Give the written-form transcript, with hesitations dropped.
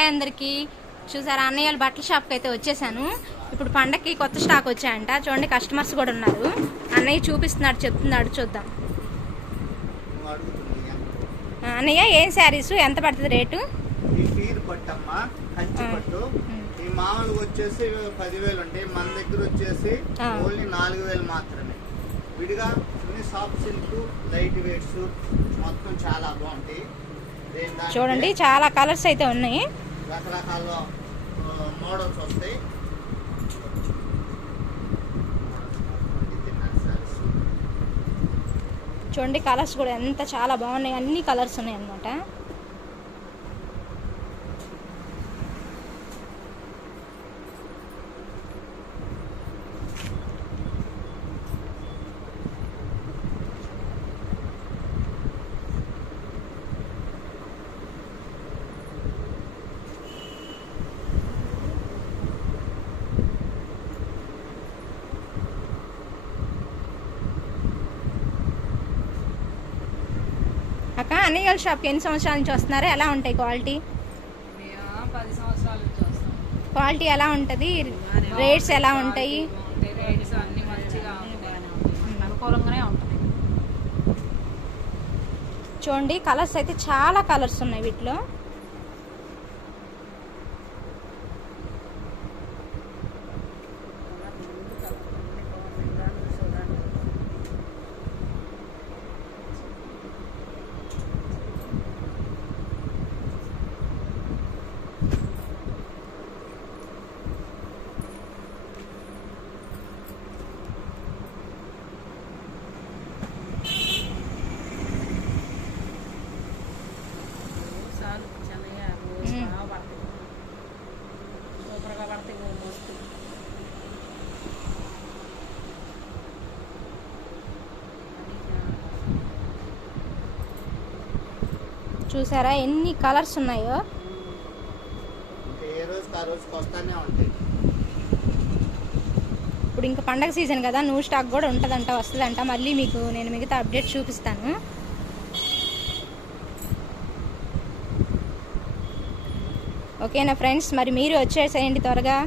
Hi అందరికీ. చూసారా, అన్నయ్య బట్టల షాప్కి అయితే వచ్చేసాను. ఇప్పుడు పండగకి కొత్త స్టాక్ వచ్చాయంట. చూడండి, కస్టమర్స్ కూడా ఉన్నారు. అన్నయ్య చూపిస్తున్నాడు, చెప్తున్నాడు, చూద్దాం. అన్నయ్య, ఏం శారీస్ ఎంత పడుతుంది రేటు? ఈ మామూలుగా వచ్చేసి 10,000 ఉంటాయి. మన దగ్గర వచ్చేసి ఓన్లీ 4,000 మాత్రమే. విడిగా సాఫ్ట్ సిల్క్, లైట్ వెయిట్స్ మొత్తం చాలా బాగుంటాయి. చూడండి, చాలా కలర్స్ అయితే ఉన్నాయి. రకరకాల మోడల్స్ వస్తాయి. చూడండి, కలర్స్ కూడా ఎంత చాలా బాగున్నాయి. అన్ని కలర్స్ ఉన్నాయి అన్నమాట. అక్క, అన్నయ్య షాప్కి ఎన్ని సంవత్సరాల నుంచి వస్తున్నారు? ఎలా ఉంటాయి క్వాలిటీ? 10 సంవత్సరాల నుంచి వస్తాం. క్వాలిటీ ఎలా ఉంటుంది? రేట్స్ ఎలా ఉంటాయి? రేట్స్ అన్ని మంచిగా అనుకూలంగానే ఉంటుంది. చూడండి, కలర్స్ అయితే చాలా కలర్స్ ఉన్నాయి వీటిలో. సూపర్గా పడతాయి. మస్తు చూసారా ఎన్ని కలర్స్ ఉన్నాయో? ఇప్పుడు ఇంకా పండగ సీజన్ కదా, న్యూ స్టాక్ కూడా ఉంటుందంట, వస్తుందంట. మళ్ళీ మీకు నేను మిగతా అప్డేట్ చూపిస్తాను. ఓకేనా ఫ్రెండ్స్, మరి మీరు వచ్చేసేయండి త్వరగా.